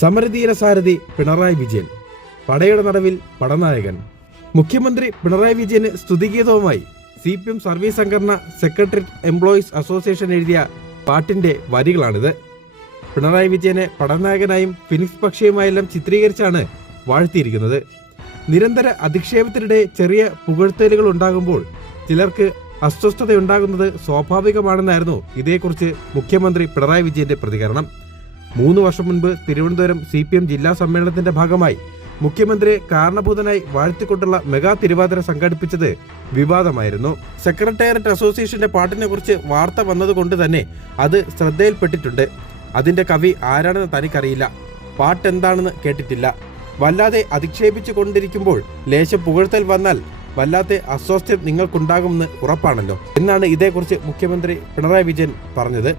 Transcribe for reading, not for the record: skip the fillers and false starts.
സമരധീര സാരഥി പിണറായി വിജയൻ, പടയുടെ നടുവിൽ പടനായകൻ. മുഖ്യമന്ത്രി പിണറായി വിജയന് സ്തുതിഗീതവുമായി CPM service സംഘടന സെക്രട്ടേറിയറ്റ് എംപ്ലോയീസ് അസോസിയേഷൻ എഴുതിയ പാട്ടിന്റെ വരികളാണിത്. പിണറായി വിജയനെ പടനായകനായും ഫിനിക്സ് പക്ഷിയുമായെല്ലാം ചിത്രീകരിച്ചാണ് വാഴ്ത്തിയിരിക്കുന്നത്. നിരന്തര അധിക്ഷേപത്തിനിടെ ചെറിയ പുകഴ്ത്തലുകൾ ഉണ്ടാകുമ്പോൾ ചിലർക്ക് അസ്വസ്ഥതയുണ്ടാകുന്നത് സ്വാഭാവികമാണെന്നായിരുന്നു ഇതേക്കുറിച്ച് മുഖ്യമന്ത്രി പിണറായി വിജയന്റെ പ്രതികരണം. 3 വർഷം മുൻപ് തിരുവനന്തപുരം CPM ജില്ലാ സമ്മേളനത്തിന്റെ ഭാഗമായി മുഖ്യമന്ത്രിയെ കാരണഭൂതനായി വാഴ്ത്തിക്കൊണ്ടുള്ള മെഗാ തിരുവാതിര സംഘടിപ്പിച്ചത് വിവാദമായിരുന്നു. സെക്രട്ടേറിയറ്റ് അസോസിയേഷന്റെ പാട്ടിനെ കുറിച്ച് വാർത്ത വന്നതുകൊണ്ട് തന്നെ അത് ശ്രദ്ധയിൽപ്പെട്ടിട്ടുണ്ട്. അതിന്റെ കവി ആരാണെന്ന് തനിക്കറിയില്ല, പാട്ടെന്താണെന്ന് കേട്ടിട്ടില്ല. വല്ലാതെ അധിക്ഷേപിച്ചു കൊണ്ടിരിക്കുമ്പോൾ ലേശം പുകഴ്ത്തൽ വന്നാൽ വല്ലാത്ത അസ്വാസ്ഥ്യം നിങ്ങൾക്കുണ്ടാകുമെന്ന് ഉറപ്പാണല്ലോ എന്നാണ് ഇതേക്കുറിച്ച് മുഖ്യമന്ത്രി പിണറായി വിജയൻ പറഞ്ഞത്.